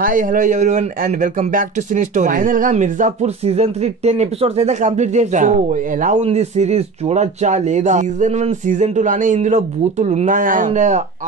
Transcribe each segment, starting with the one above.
Hi hello everyone and welcome back to cine story. Final గా Mirzapur season 3 10 episodes అయితే complete చేశా. So ఎలా ఉంది సిరీస్, చూడొచ్చా లేదా? సీజన్ 1 సీజన్ 2 లానే ఇందులో బూతులు ఉన్నాయా అండ్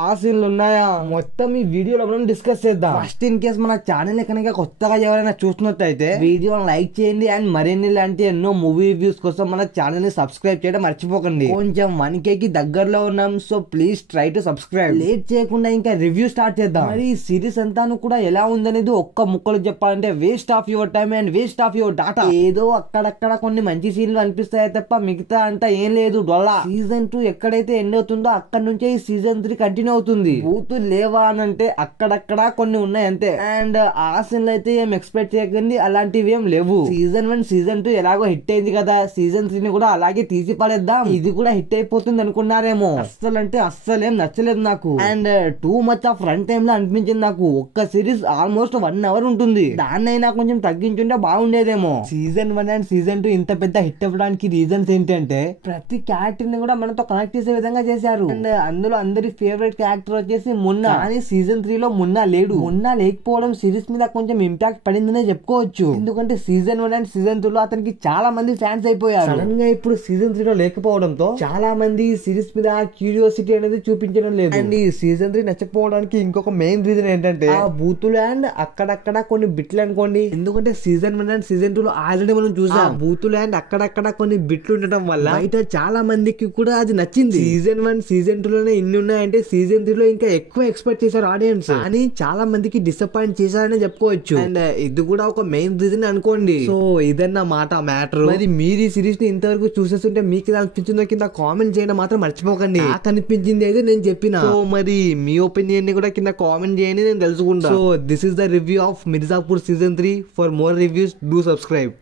ఆ సీన్లు ఉన్నాయా, మొత్తం ఈ వీడియోలో మనం డిస్కస్ చేద్దాం. ఫస్ట్ ఇన్ కేస్ మన ఛానల్ కనుక కొత్తగా ఎవరైనా చూస్తున్నట్టయితే వీడియోని లైక్ చేయండి అండ్ మరిన్ని ఇలాంటి ఎన్నో మూవీ రివ్యూస్ కోసం మన ఛానల్ ని సబ్స్క్రైబ్ చేయడం మర్చిపోకండి. కొంచెం 1K కి దగ్గరలో ఉన్నాం, so please try to subscribe. Late చేయకుండా ఇంకా రివ్యూ స్టార్ట్ చేద్దాం. మరి ఈ సిరీస్ అంతా కూడా ఎలా ఉందనేది ఒక్క ముక్కలు చెప్పాలంటే waste of your time and waste of your data. ఏదో అక్కడక్కడ కొన్ని మంచి సీన్లు అనిపిస్తాయి తప్ప మిగతా అంతా ఏం లేదు డొల్లా. సీజన్ 2 ఎక్కడైతే ఎండ్ అవుతుందో అక్కడ నుంచే ఈ సీజన్ 3 కంటిన్యూ అవుతుంది. బూతులు లేవా అని అంటే అక్కడక్కడ కొన్ని ఉన్నాయి అంతే. అండ్ ఆ సీన్లు అయితే ఏం ఎక్స్పెక్ట్ చేయకండి, అలాంటివి ఏం లేవు. సీజన్ 1 సీజన్ 2 ఎలాగో హిట్ అయింది కదా, సీజన్ 3 ని కూడా అలాగే తీసి పడేద్దాం, ఇది కూడా హిట్ అయిపోతుంది అనుకున్నారేమో. అస్సలు అంటే అస్సలేం నచ్చలేదు నాకు. And too much of run time లో అనిపించింది నాకు. ఒక్క సిరీస్ ఆల్మోస్ట్ 1 hour ఉంటుంది, దాన్నైనా కొంచెం తగ్గించుంటే బాగుండేదేమో. సీజన్ 1 అండ్ సీజన్ 2 ఇంత పెద్ద హిట్ అవ్వడానికి రీజన్స్ ఏంటంటే ప్రతి క్యారెక్టర్ ని కూడా మనతో కనెక్ట్ చేసే విధంగా చేశారు. అండ్ అందులో అందరి ఫేవరెట్ క్యారెక్టర్ వచ్చేసి మున్నా. కానీ సీజన్ 3 లో మున్నా లేడు. మున్నా లేకపోవడం సిరీస్ మీద కొంచెం ఇంపాక్ట్ పడిందనే చెప్పుకోవచ్చు. ఎందుకంటే సీజన్ 1 అండ్ సీజన్ 2 లో అతనికి చాలా మంది ఫ్యాన్స్ అయిపోయారు. సడన్ గా ఇప్పుడు సీజన్ 3 లో లేకపోవడంతో చాలా మంది సిరీస్ మీద క్యూరియాసిటీ అనేది చూపించడం లేదు. అండ్ ఈ సీజన్ 3 నచ్చకపోవడానికి ఇంకొక మెయిన్ రీజన్ ఏంటంటే ఆ బూతులు అండ్ అక్కడక్కడ కొన్ని బిట్లు అనుకోండి. ఎందుకంటే సీజన్ 1 అండ్ సీజన్ 2 లో ఆల్రెడీ మనం చూసాం బూతులు అండ్ అక్కడక్కడ కొన్ని బిట్లు ఉండటం వల్ల బయట చాలా మందికి కూడా అది నచ్చింది. సీజన్ 1 సీజన్ 2 లోనే ఇన్ని ఉన్నాయంటే సీజన్ 3 లో ఇంకా ఎక్కువ ఎక్స్పెక్ట్ చేశారు ఆడియన్స్, కానీ చాలా మందికి డిసప్పాయింట్ చేశారని చెప్పుకోవచ్చు. అండ్ ఇది కూడా ఒక మెయిన్ రీజన్ అనుకోండి. సో ఇదన్న మాట మ్యాటర్. మరి మీరు ఈ సిరీస్ ని ఇంతవరకు చూసేస్తుంటే మీకు ఎలా అనిపించిందో కింద కామెంట్ చేయడం మాత్రం మర్చిపోకండి. నాకు అనిపించింది అయితే నేను చెప్పిన. సో మరి మీ ఒపీనియన్ ని కూడా కింద కామెంట్ చేయండి, నేను తెలుసుకుంటా. So this is the review of Mirzapur season 3. For more reviews, do subscribe.